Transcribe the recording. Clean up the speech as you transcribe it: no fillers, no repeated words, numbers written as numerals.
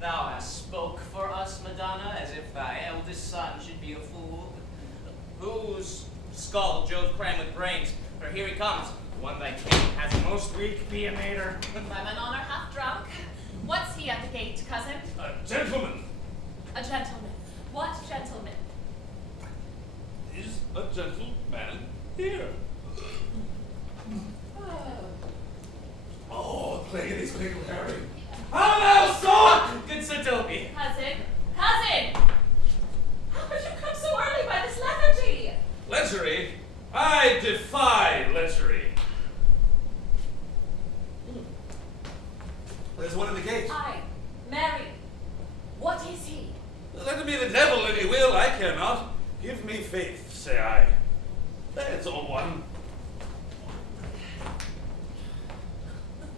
Thou hast spoke for us, Madonna, as if thy eldest son should be a fool. Whose skull Jove cram with brains? For here he comes, one thy king has most weak be a mater. My Madonna half drunk. What's he at the gate, cousin? A gentleman. A gentleman. What gentleman? Is a gentleman here? Oh, plague of these pickled Harry. How now, son? Good Sir Toby. Cousin? Cousin! How could you come so early by this lethargy? Lechery? I defy lechery. There's one in the gate. Aye, Mary. What is he? Let him be the devil, and he will, I care not. Give me faith, say I. That's all one.